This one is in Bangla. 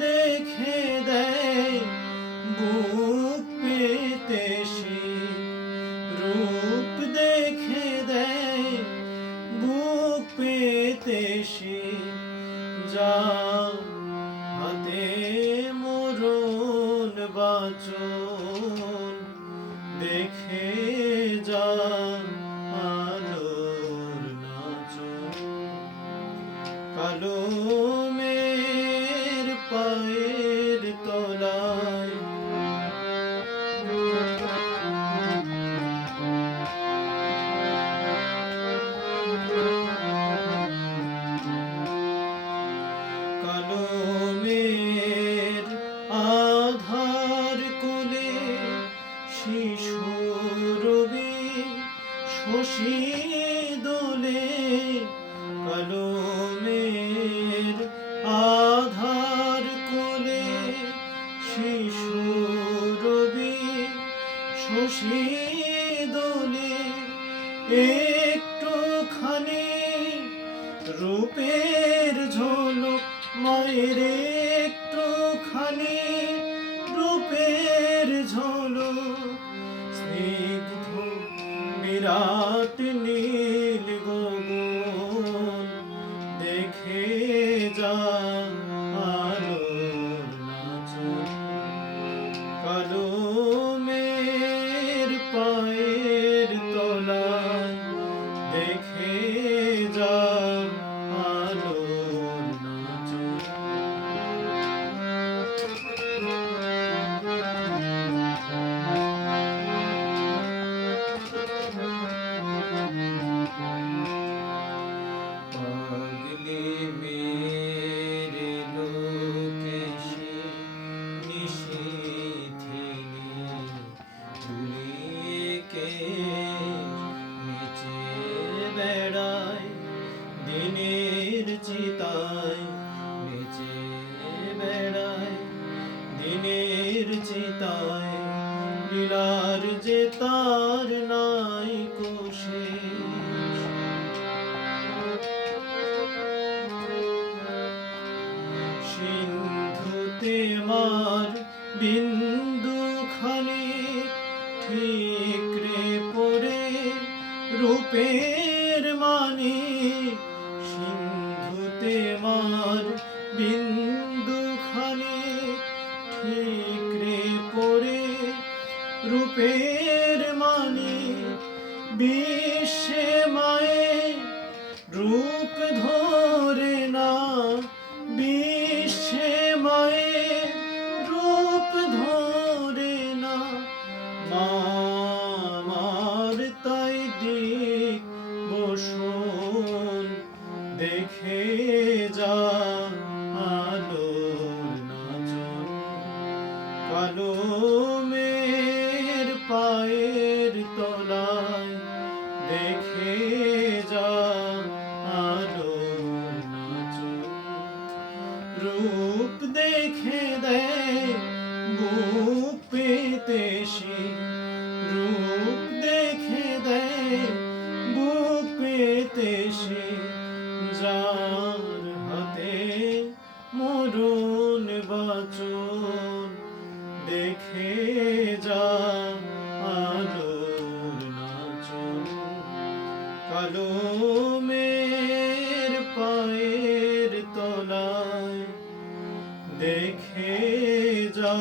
দেখে দেয়, বুক পেতে শীত। রূপ দেখে দেয়, বুক পেতে শীত। যা হাতে মরণ বাচন দেখে যা আলোর নাচন কালো কালো মের আধার কোলে শিশু রবি শশী দোলে কালো মের আধার কোলে শিশু রবি শশী একটুখানি ঝলক মায়ের একটুখানি রূপের ঝলক, স্নিগ্ধ বিরাট নীল গগন দেখে যা নাচন। কালো মের পায়ের তলায় দেখে তার নাই কোশেষ সিন্ধুতে মার বিন্দু খানি ঠিকরে পড়ে রূপের মানে। সিন্ধুতে বিন্দু খানি ঠিকরে পড়ে রূপের বিশ্বে মায়ে রূপ ধরে না। বিশ্বে মায়ে রূপ ধরে না। মামার তাই দিক বসন, দেখে যা আলোর নাচন। কালো কালো মের পায়ের তলায় দেখে যা